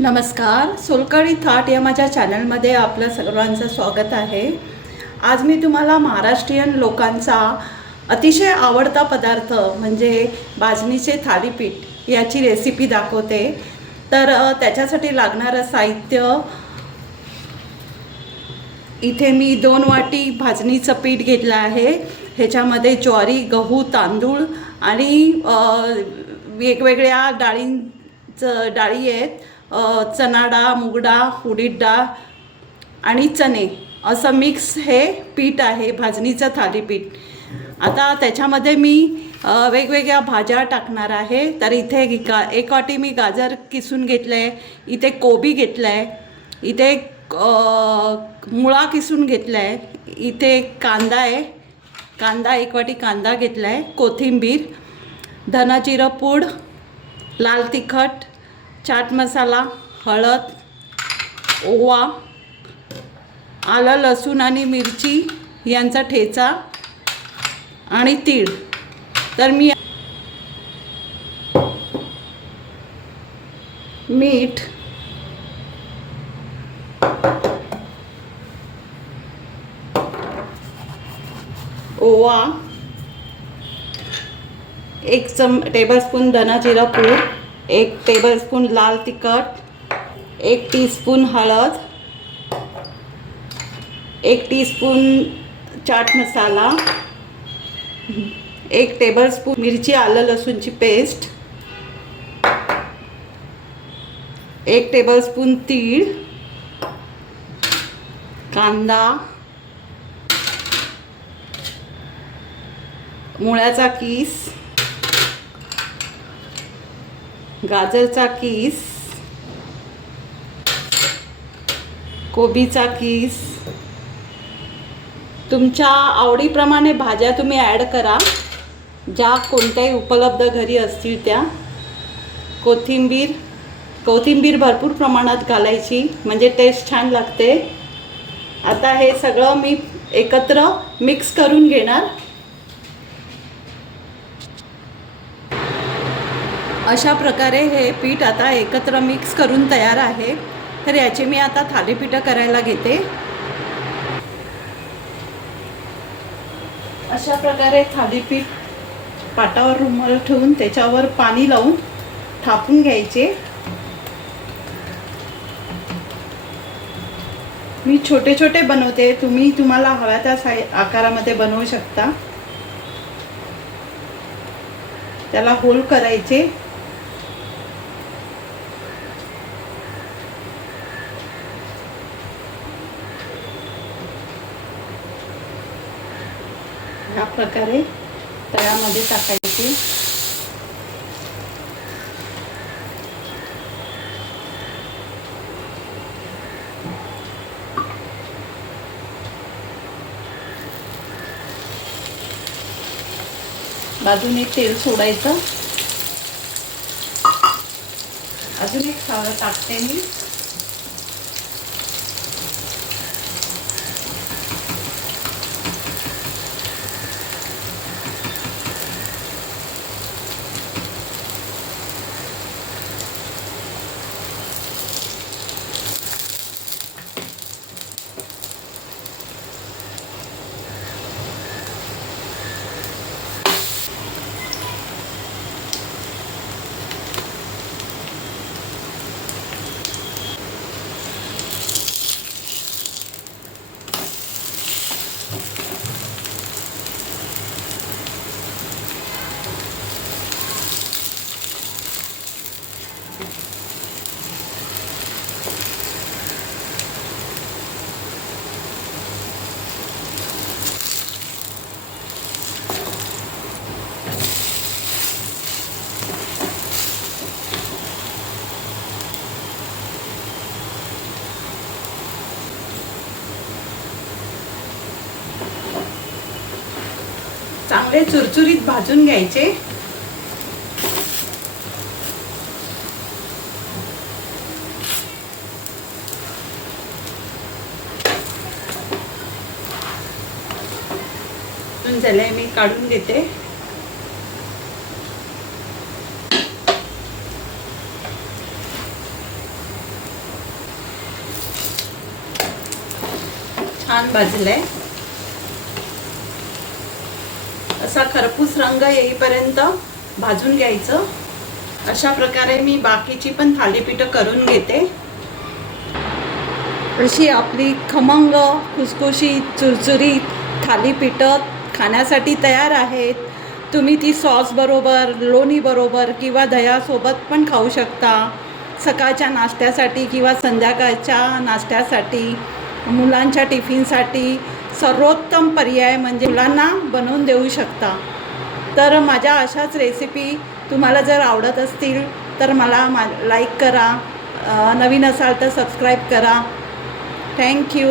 नमस्कार, सोलकढी थाट या माझ्या चॅनलमध्ये आपलं सर्वांचं स्वागत आहे। आज मी तुम्हाला महाराष्ट्रीयन लोकांचा अतिशय आवडता पदार्थ म्हणजे भाजणीचे थालीपीठ याची रेसिपी दाखवते। तर त्याच्यासाठी लागणारं साहित्य इथे मी 2 वाटी भाजणीचं पीठ घेतलं आहे। ह्याच्यामध्ये ज्वारी, गहू, तांदूळ आणि वेगवेगळ्या डाळी आहेत। चना डाळ, मूग डाळ, उडीद डाळ आणि चणे असं मिक्स हे पीठ आहे भाजणीचं थालीपीठ। आता त्याच्यामध्ये मी वेगवेगळ्या भाज्या टाकणार आहे। तर इथे 1 वाटी मी गाजर किसून घेतलं आहे, इथे कोबी घेतलं आहे, इथे मुळा किसून घेतला आहे, इथे कांदा आहे, 1 वाटी कांदा घेतला आहे, कोथिंबीर, धना जिरं पूड, लाल तिखट, चाट मसाला, हळद, ओवा, आलं लसूण आणि मिरची यांचा ठेचा आणि तीळ। तर मी मीठ, ओवा, 1 टेबलस्पून धना जिरा पूड, 1 टेबलस्पून लाल तिखट, 1 टीस्पून हळद, 1 टीस्पून चाट मसाला, 1 टेबलस्पून मिरची आलं लसूणची पेस्ट, 1 टेबलस्पून तीळ, कांदा, मुळ्याचा कीस, गाजरचा कीस, कोबीचा कीस। तुमच्या आवडीप्रमाणे भाज्या तुम्ही ॲड करा, ज्या कोणत्याही उपलब्ध घरी असतील त्या। कोथिंबीर भरपूर प्रमाणात घालायची म्हणजे टेस्ट छान लागते। आता हे सगळं मी एकत्र मिक्स करून घेणार। अशा प्रकारे हे पीठ आता एकत्र मिक्स करून तयार आहे। तर याचे मी आता थालीपीठं करायला घेते। अशा प्रकारे थालीपीठ पाटावर रुमाल ठेवून त्याच्यावर पाणी लावून थापून घ्यायचे। मी छोटे छोटे बनवते, तुम्ही तुम्हाला हव्या त्या आकारामध्ये बनवू शकता। त्याला होल करायचे। या प्रकारे तळ्यामध्ये टाकायचे। बाजूने तेल सोडायचं। अजून एक टाकते मी। चांगले चुरचुरीत भाजून घ्यायचे। झाले मी काढून घेते। छान भाजलंय. असा खरपूस रंग येईपर्यंत भाजून घ्यायचं. अशा प्रकारे मी बाकीची पण थालीपीठं करून घेते. अशी आपली खमंग खुसखुशीत चुरचुरीत थालीपीठं खाण्यासाठी तयार आहेत. तुम्ही ती सॉसबरोबर, लोणीबरोबर किंवा दह्यासोबत पण खाऊ शकता. सकाळच्या नाश्त्यासाठी किंवा संध्याकाळच्या नाश्त्यासाठी, मुलांच्या टिफिनसाठी सर्वोत्तम पर्याय म्हणजे मुलांना बनवून देऊ शकता. तर माझ्या अशाच रेसिपी तुम्हाला जर आवडत असतील तर मला लाईक करा. नवीन असाल तर सबस्क्राईब करा. थँक्यू.